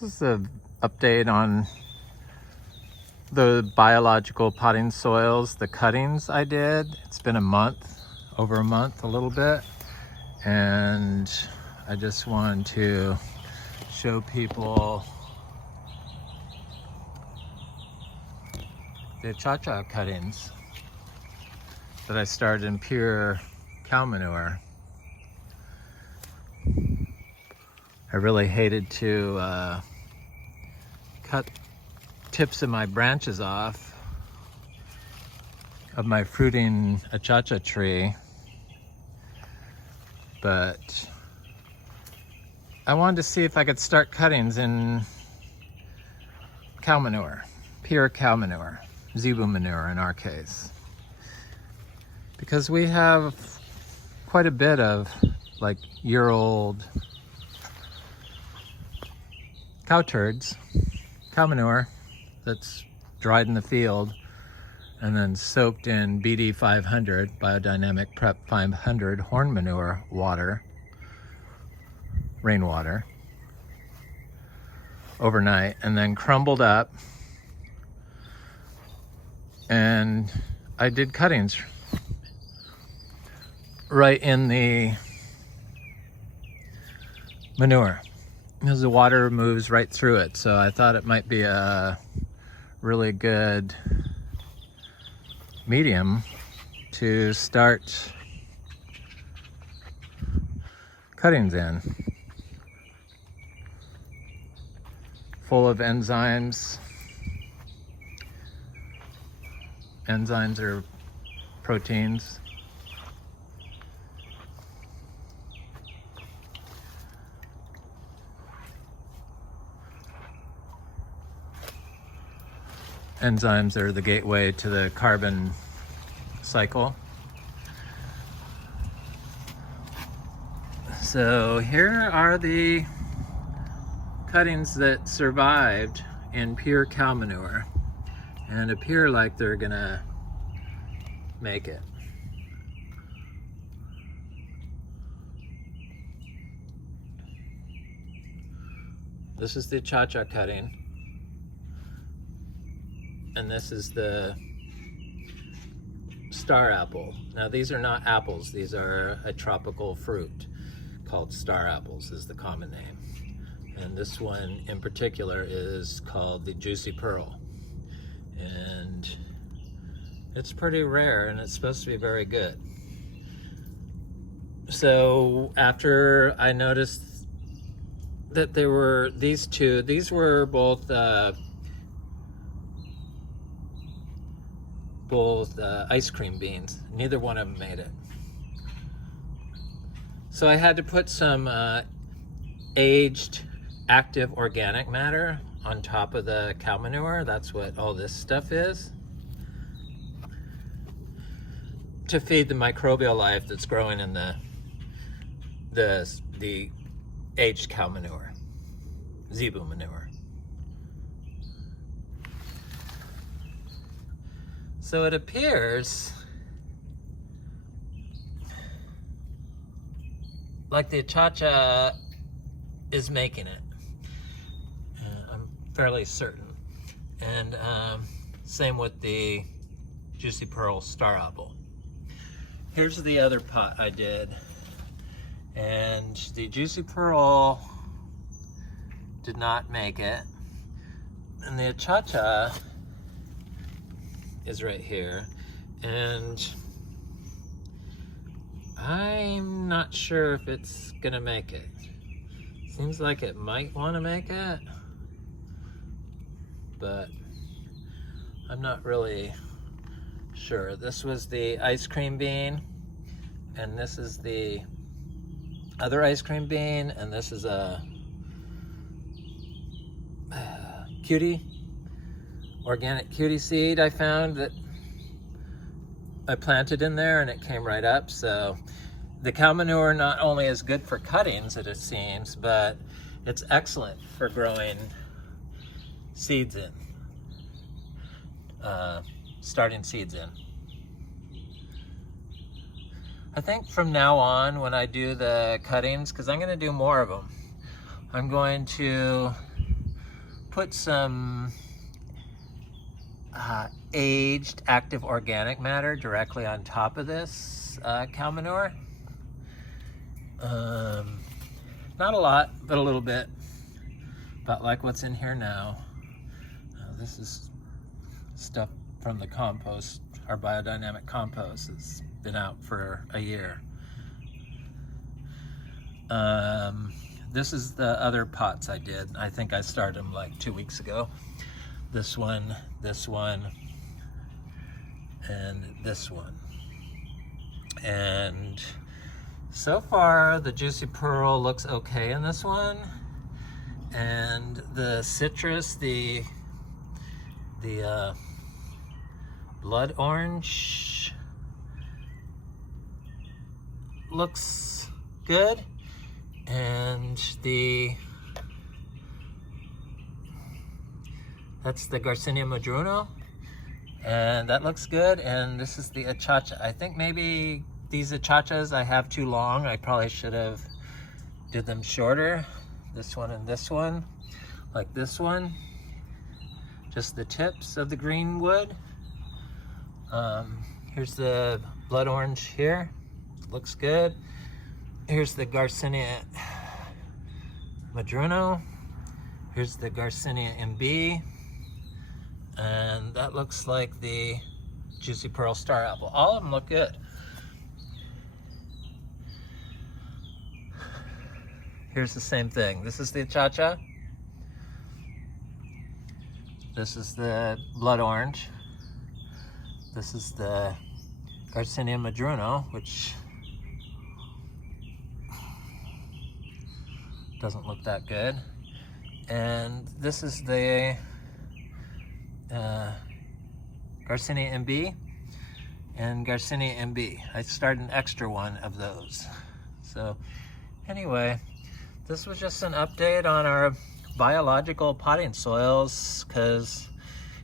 This is an update on the biological potting soils, the cuttings I did. It's been a month, over a month, a little bit. And I just wanted to show people the Achachairu cuttings that I started in pure cow manure. I really hated to cut tips of my branches off of my fruiting achacha tree, but I wanted to see if I could start cuttings in cow manure, pure cow manure, zebu manure in our case, because we have quite a bit of like year-old cow turds, cow manure that's dried in the field and then soaked in BD 500, biodynamic prep 500 horn manure water, rainwater, overnight, and then crumbled up. And I did cuttings right in the manure, because the water moves right through it. So I thought it might be a really good medium to start cuttings in. Full of enzymes. Enzymes are proteins. Enzymes are the gateway to the carbon cycle. So here are the cuttings that survived in pure cow manure and appear like they're gonna make it. This is the Achachairu cutting. And this is the star apple. Now these are not apples, these are a tropical fruit called star apples is the common name. And this one in particular is called the juicy pearl. And it's pretty rare and it's supposed to be very good. So after I noticed that there were these two, these were both ice cream beans. Neither one of them made it. So I had to put some aged active organic matter on top of the cow manure. That's what all this stuff is, to feed the microbial life that's growing in the aged cow manure, zebu manure. So it appears like the Achachairu is making it. I'm fairly certain. And same with the juicy pearl star apple. Here's the other pot I did. And the juicy pearl did not make it. And the Achachairu is right here, and I'm not sure if it's gonna make it. Seems like it might want to make it, but I'm not really sure. This was the ice cream bean, and this is the other ice cream bean, and this is a cutie, organic cutie seed I found that I planted in there, and it came right up. So the cow manure not only is good for cuttings, it seems, but it's excellent for growing seeds in, starting seeds in. I think from now on, when I do the cuttings, because I'm going to do more of them, I'm going to put some aged active organic matter directly on top of this cow manure. Not a lot, but a little bit. About like what's in here now. This is stuff from the compost, our biodynamic compost. It's been out for a year. This is the other pots I did. I think I started them like 2 weeks ago. This one, and this one. And so far the Juicy Pearl looks okay in this one. And the citrus, the blood orange looks good. And that's the Garcinia madruno, and that looks good. And this is the achacha. I think maybe these achachas I have too long. I probably should have did them shorter. This one and this one, like this one, just the tips of the green wood. Here's the blood orange here, looks good. Here's the Garcinia madruno. Here's the Garcinia Imbe. And that looks like the Juicy Pearl Star Apple. All of them look good. Here's the same thing. This is the achacha. This is the blood orange. This is the Garcinia madruno, which doesn't look that good. And this is the Garcinia Imbe and Garcinia Imbe. I started an extra one of those. So anyway, this was just an update on our biological potting soils, because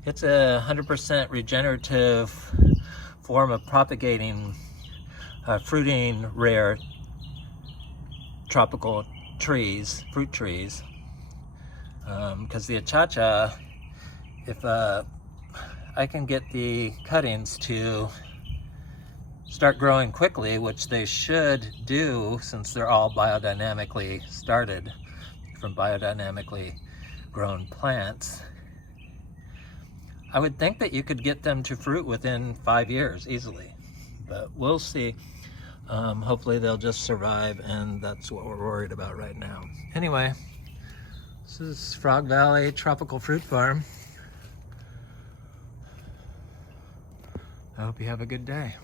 it's a 100% regenerative form of propagating fruiting rare tropical trees, fruit trees. Because the achacha, if I can get the cuttings to start growing quickly, which they should do since they're all biodynamically started from biodynamically grown plants, I would think that you could get them to fruit within 5 years easily, but we'll see. Hopefully they'll just survive, and that's what we're worried about right now. Anyway, this is Frog Valley Tropical Fruit Farm. I hope you have a good day.